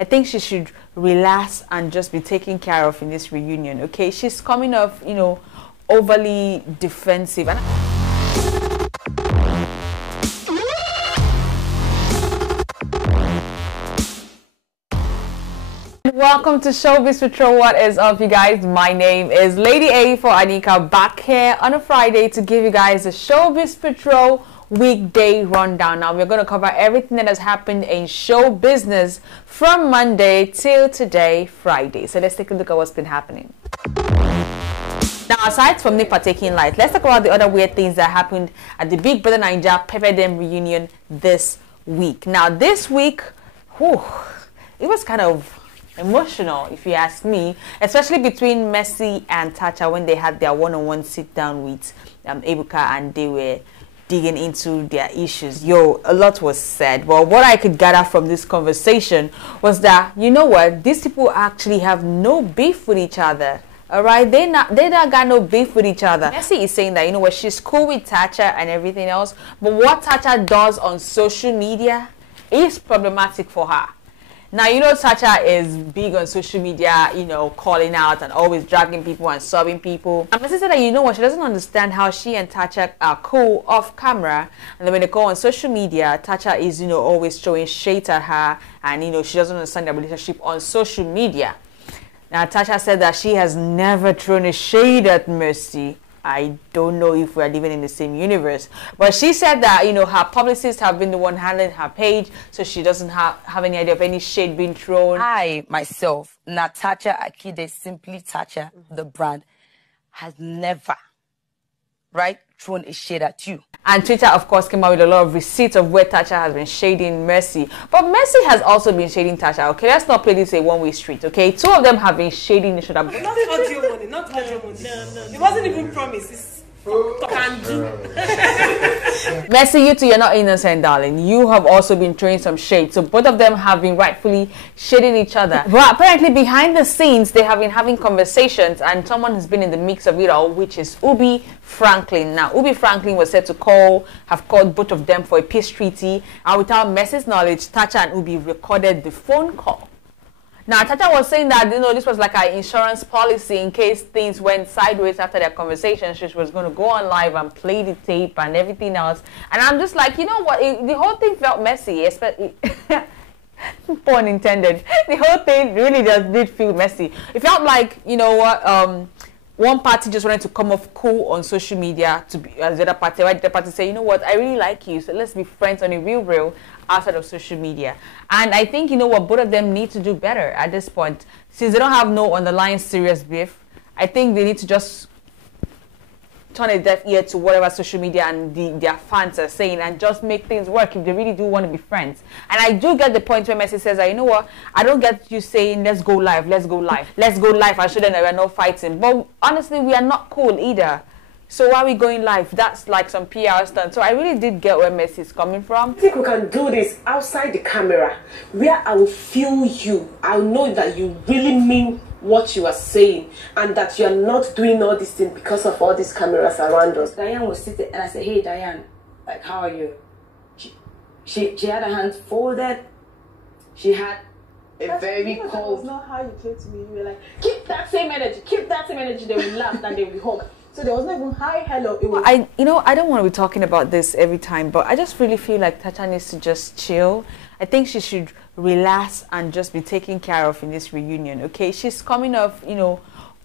I think she should relax and just be taken care of in this reunion, okay? She's coming off, you know, overly defensive. And welcome to Showbiz Patrol. What is up, you guys? My name is Lady A for Anika, back here on a Friday to give you guys a Showbiz Patrol weekday rundown. Now we're going to cover everything that has happened in show business from Monday till today, Friday. So let's take a look at what's been happening. Now, aside from Nipa taking light, let's talk about the other weird things that happened at the Big Brother Naija Pepper Dem reunion this week. Now, this week, whew, it was kind of emotional, if you ask me, especially between Mercy and Tacha when they had their one-on-one sit-down with Ebuka and they were digging into their issues. Yo, a lot was said. But what I could gather from this conversation was that, you know what, these people actually have no beef with each other. All right, they not got no beef with each other. Mercy is saying that, you know what, she's cool with Tacha and everything else, but what Tacha does on social media is problematic for her. Now, you know, Tacha is big on social media, you know, calling out and always dragging people and subbing people. And Mercy said that, you know what, she doesn't understand how she and Tacha are cool off camera. And then when they go on social media, Tacha is, you know, always throwing shade at her. And, you know, she doesn't understand their relationship on social media. Now, Tacha said that she has never thrown a shade at Mercy. I don't know if we're living in the same universe. But she said that, you know, her publicists have been the one handling her page, so she doesn't have any idea of any shade being thrown. I, myself, Tacha Akide, simply Tacha, the brand, has never, thrown a shade at you. And Twitter, of course, came out with a lot of receipts of where Tacha has been shading Mercy. But Mercy has also been shading Tacha, okay? Let's not play this a one-way street, okay? Two of them have been shading each other. Not audio money, not audio money. No. It wasn't even promised. It's can do. Mercy, you two, you're not innocent, darling. You have also been throwing some shade. So both of them have been rightfully shading each other. But apparently behind the scenes, they have been having conversations and someone has been in the mix of it all, which is Ubi Franklin. Now, Ubi Franklin was said to have called both of them for a peace treaty. And without Mercy's knowledge, Tacha and Ubi recorded the phone call. Now, Tacha was saying that, you know, this was like an insurance policy in case things went sideways after their conversation. She was going to go on live and play the tape and everything else. And I'm just like, you know what, the whole thing felt messy, especially, pun intended. The whole thing really did feel messy. It felt like, you know what, one party just wanted to come off cool on social media to be as the other party. Right? The other party say, you know what, I really like you, so let's be friends on a real outside of social media. And I think, you know what, both of them need to do better at this point. Since they don't have no underlying serious beef, I think they need to just turn a deaf ear to whatever social media and their fans are saying and just make things work if they really do want to be friends. And I do get the point where Mercy says, you know what, I don't get you saying, let's go live, let's go live. Let's go live, I shouldn't, we're not fighting. But honestly, we are not cool either. So why are we going live? That's like some PR stunt. So I really did get where Mercy is coming from. I think we can do this outside the camera, where I will feel you. I'll know that you really mean what you are saying and that you are not doing all this thing because of all these cameras around us. Diane was sitting and I said, hey, Diane, like, how are you? She had her hands folded. She had a very cold... That was not how you came to me. You were like, keep that same energy, keep that same energy. They will laugh and they will hug. So there was not even hi, hello. It was... I don't want to be talking about this every time, but I just really feel like Tacha needs to just chill. I think she should relax and just be taken care of in this reunion, okay? She's coming off, you know,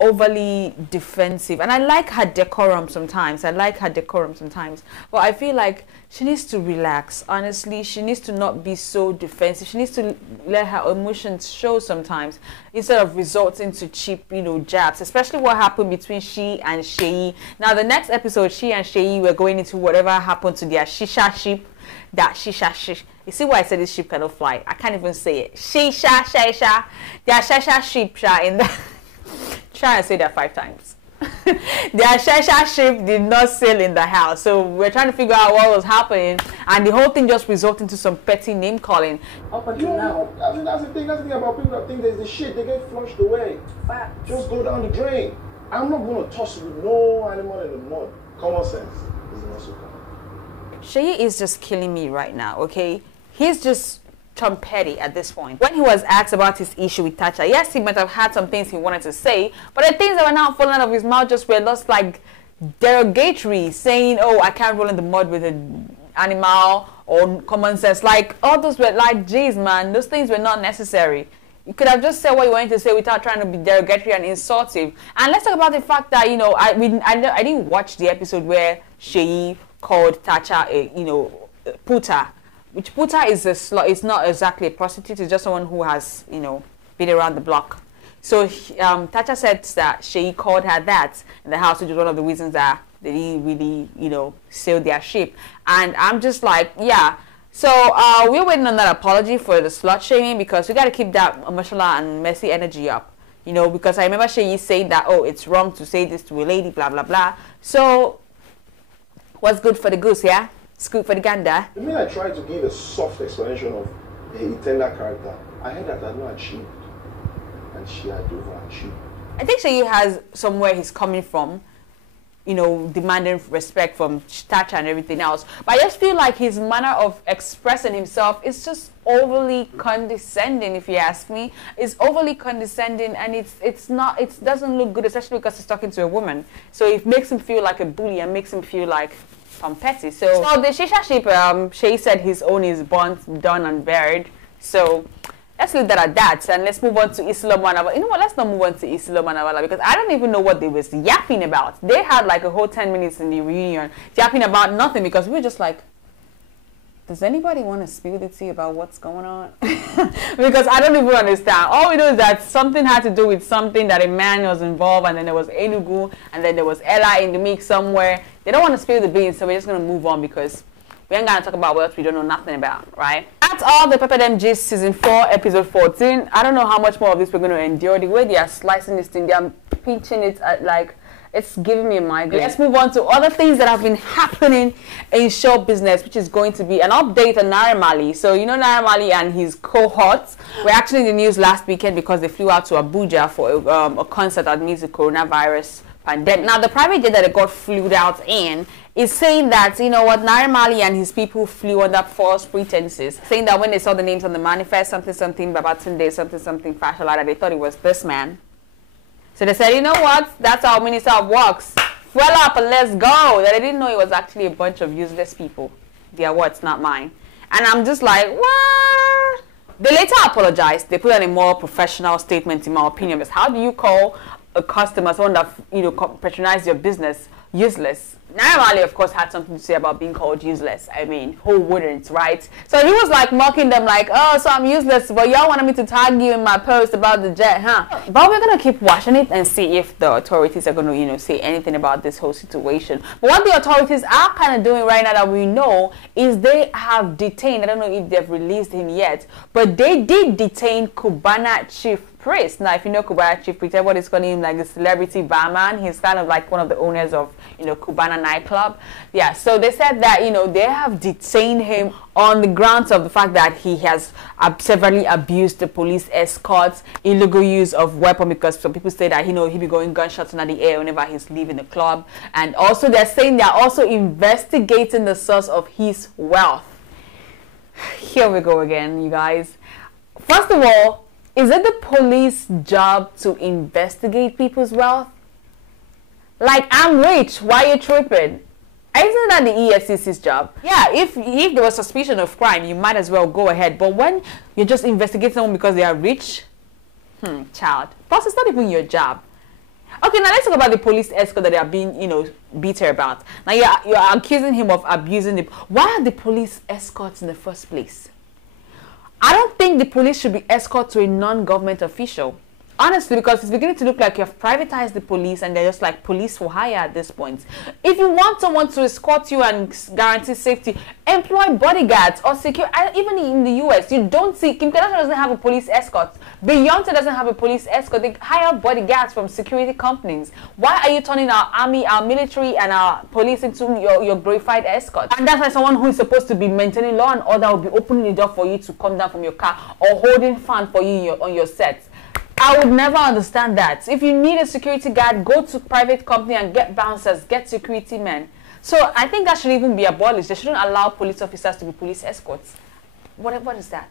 overly defensive. And I like her decorum sometimes. But I feel like she needs to relax. Honestly, she needs to not be so defensive. She needs to let her emotions show sometimes instead of resorting to cheap, you know, jabs. Especially what happened between she and Sheyi. Now, the next episode, she and Sheyi were going into whatever happened to their shisha ship. That shisha ship. You see why I said this ship cannot fly? I can't even say it. Shisha. Their shisha ship in the... Try and say that 5 times. Their Shasha ship did not sail in the house. So we're trying to figure out what was happening. And the whole thing just resulted into some petty name calling. Up until now. That's the thing about people that think there's the shit, they get flushed away. Just go down the drain. I'm not going to toss with no animal in the mud. Common sense is also common. Sheyi is just killing me right now, okay? He's just petty at this point. When he was asked about his issue with Tacha, yes, he might have had some things he wanted to say, but the things that were not falling out of his mouth just were just like derogatory, saying, oh, I can't roll in the mud with an animal, or common sense. Like, all those were like, geez, man, those things were not necessary. You could have just said what you wanted to say without trying to be derogatory and insultive. And let's talk about the fact that, you know, I didn't watch the episode where Sheyi called Tacha a, you know, puta. Which puta is a slut. It's not exactly a prostitute. It's just someone who has, you know, been around the block. So Tacha said that Sheyi called her that in the house, which was one of the reasons that they didn't really, you know, sail their ship. And I'm just like, yeah. So we're waiting on that apology for the slut shaming, because we got to keep that emotional and messy energy up. You know, because I remember Sheyi saying that, oh, it's wrong to say this to a lady, blah, blah, blah. So what's good for the goose, yeah? Scoop for the gander. The minute I tried to give a soft explanation of a tender character, I heard that I had not achieved, and she had overachieved. I think Sheyi has somewhere he's coming from, you know, demanding respect from Tacha and everything else. But I just feel like his manner of expressing himself is just overly condescending, if you ask me. It's overly condescending, and it doesn't look good, especially because he's talking to a woman. So it makes him feel like a bully and makes him feel like petty. So the Shisha ship, Sheyi said his own is burnt, done and buried. So let's leave that at that, and let's move on to Islam Manavala. You know what, let's not move on to Islam Manavala, because I don't even know what they was yapping about. They had like a whole 10 minutes in the reunion yapping about nothing, because we were just like, does anybody want to spill the tea about what's going on? Because I don't even understand. All we know is that something had to do with something, that a man was involved, and then there was Enugu, and then there was Ella in the mix somewhere. They don't want to spill the beans, so we're just going to move on, because we ain't going to talk about what we don't know nothing about, right? That's all the Pepper Gist season 4, episode 14. I don't know how much more of this we're going to endure. The way they are slicing this thing, they are pinching it at, like, it's giving me a migraine. Let's move on to other things that have been happening in show business, which is going to be an update on Naira Marley. So, you know, Naira Marley and his cohorts were actually in the news last weekend because they flew out to Abuja for a concert amidst the coronavirus pandemic. Now, the private jet that they got flew out in is saying that, you know what, Naira Marley and his people flew under false pretenses, saying that when they saw the names on the manifest, something Babatunde, something Fashola, they thought it was this man. So they said, you know what, that's our Minister of Works. Fuel up and let's go. That they didn't know it was actually a bunch of useless people. Their words, not mine. And I'm just like, what? They later apologized. They put on a more professional statement, in my opinion. Because how do you call a customer, someone that, you know, patronize your business, useless? Naira Marley, of course, had something to say about being called useless. I mean, who wouldn't, right? So he was like mocking them like, oh, so I'm useless, but y'all wanted me to tag you in my post about the jet, huh? But we're going to keep watching it and see if the authorities are going to, you know, say anything about this whole situation. But what the authorities are kind of doing right now that we know is they have detained, I don't know if they've released him yet, but they did detain Cubana Chief Priest. Now, if you know Cubana Chief Priest, everybody's calling him like the celebrity barman. He's kind of like one of the owners of, you know, Cubana nightclub. Yeah, so they said that, you know, they have detained him on the grounds of the fact that he has severely abused the police escorts, illegal use of weapon, because some people say that, you know, he'll be going gunshots in the air whenever he's leaving the club. And also they're saying they're also investigating the source of his wealth. Here we go again, you guys. First of all, is it the police job to investigate people's wealth? Like, I'm rich, why are you tripping? Isn't that the EFCC's job? Yeah, if there was suspicion of crime, you might as well go ahead. But when you just investigate someone because they are rich, child. Plus, it's not even your job. Okay, now let's talk about the police escort that they are being, you know, bitter about. Now, you're accusing him of abusing the... Why are the police escorts in the first place? I don't think the police should be escort to a non-government official. Honestly, because it's beginning to look like you have privatized the police and they're just like police for hire at this point. If you want someone to escort you and guarantee safety, employ bodyguards or secure. Even in the US, you don't see, Kim Kardashian doesn't have a police escort. Beyonce doesn't have a police escort. They hire bodyguards from security companies. Why are you turning our army, our military, and our police into your glorified escort? And that's why someone who is supposed to be maintaining law and order will be opening the door for you to come down from your car or holding fan for you on your sets. I would never understand that. If you need a security guard, go to private company and get bouncers, get security men. So I think that should even be abolished. They shouldn't allow police officers to be police escorts. What is that?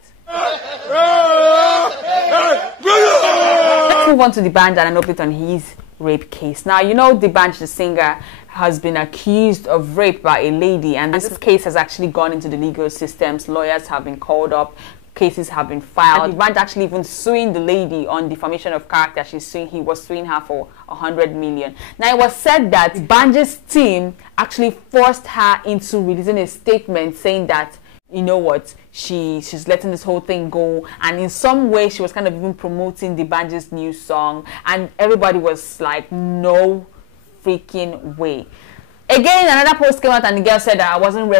Let's move on to Dbanj and an update on his rape case. Now, you know, Dbanj, the singer, has been accused of rape by a lady, and this case has actually gone into the legal systems. Lawyers have been called up, cases have been filed. Dbanj actually even suing the lady on defamation of character. He was suing her for 100 million. Now, it was said that Dbanj's team actually forced her into releasing a statement saying that, you know what, she's letting this whole thing go, and in some way she was kind of even promoting Dbanj's new song, and everybody was like, no freaking way. Again, another post came out and the girl said that I wasn't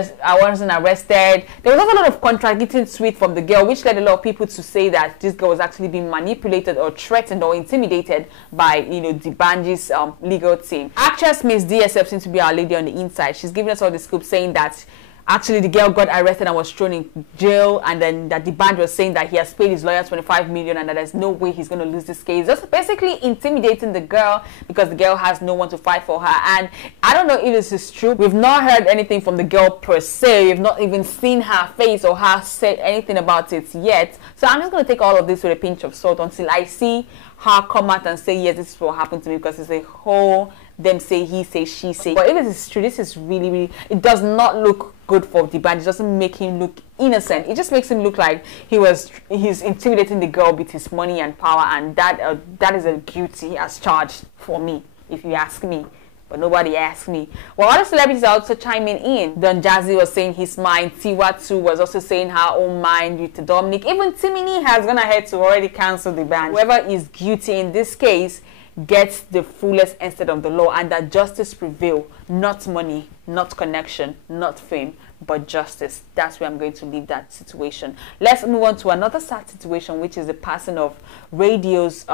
arrested. There was also a lot of contradicting tweets from the girl, which led a lot of people to say that this girl was actually being manipulated or threatened or intimidated by, you know, Dbanj's legal team. Actress Miss DSF seems to be our lady on the inside. She's giving us all the scoop, saying that actually the girl got arrested and was thrown in jail, and then that Dbanj was saying that he has paid his lawyer 25 million and that there's no way he's going to lose this case. Just basically intimidating the girl because the girl has no one to fight for her. And I don't know if this is true. We've not heard anything from the girl per se. We've not even seen her face or her said anything about it yet. So I'm just going to take all of this with a pinch of salt until I see her come out and say, yes, this is what happened to me, because it's a whole them say, he say, she say. But if it is true, this is really, it does not look good for Dbanj. It doesn't make him look innocent. It just makes him look like he's intimidating the girl with his money and power, and that is a guilty as charged for me, if you ask me. But nobody asked me. Well, other celebrities are also chiming in. Don Jazzy was saying his mind. Tiwa too was also saying her own mind with Dominic. Even Timini has gone ahead to already cancel Dbanj. Whoever is guilty in this case gets the fullest extent of the law, and that justice prevail. Not money, not connection, not fame, but justice. That's where I'm going to leave that situation. Let's move on to another sad situation, which is the passing of radio's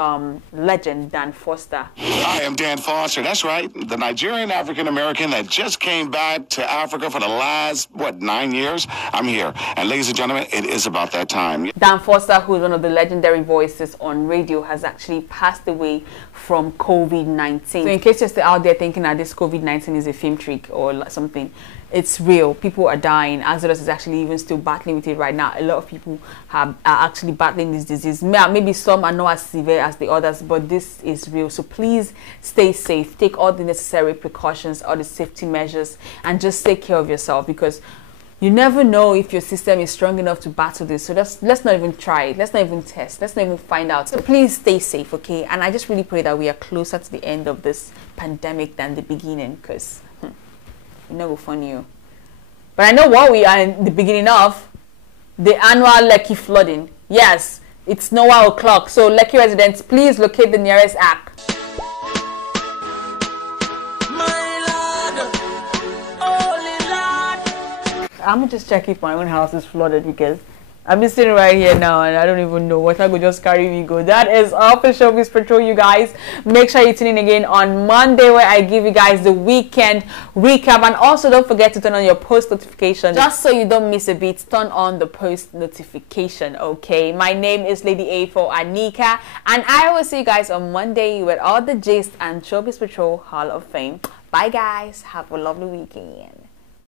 legend, Dan Foster. I am Dan Foster. That's right. The Nigerian African-American that just came back to Africa for the last, 9 years? I'm here. And ladies and gentlemen, it is about that time. Dan Foster, who is one of the legendary voices on radio, has actually passed away from COVID-19. So in case you're still out there thinking that this COVID-19 is a film trick or something, it's real. People are dying. Exodus is actually even still battling with it right now. A lot of people are actually battling this disease. Maybe some are not as severe as the others, but this is real. So please stay safe. Take all the necessary precautions, all the safety measures, and just take care of yourself, because you never know if your system is strong enough to battle this. So let's not even try it. Let's not even test. Let's not even find out. So please stay safe, okay? And I just really pray that we are closer to the end of this pandemic than the beginning, because you know we're funny. But I know what we are in the beginning of: the annual Lekki flooding. Yes, it's now o'clock. So Lekki residents, please locate the nearest ark. I'm gonna just check if my own house is flooded, because I'm just sitting right here now and I don't even know what I could just carry me go. That is all for Showbiz Patrol, you guys. Make sure you tune in again on Monday, where I give you guys the weekend recap. And also don't forget to turn on your post notification, just so you don't miss a beat. Turn on the post notification, okay? My name is Lady A for Anika, and I will see you guys on Monday with all the gist and Showbiz Patrol Hall of Fame. Bye guys, have a lovely weekend.